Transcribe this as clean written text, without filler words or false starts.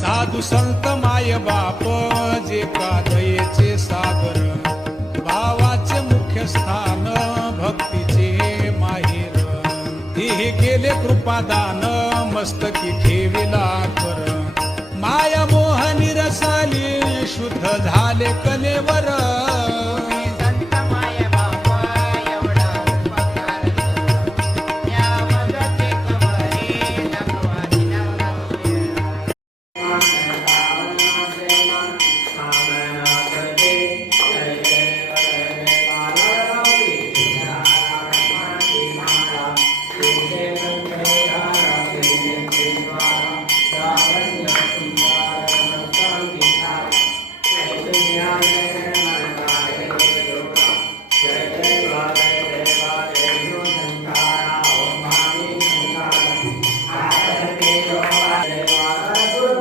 साधू संत माय बाप जे का दयेचे सागर, भावाचे मुख्य स्थान भक्तीचे माहेर, हे केले कृपादान मस्तकी ठेविला कर, माया मोह निरसाली शुद्ध झाले कले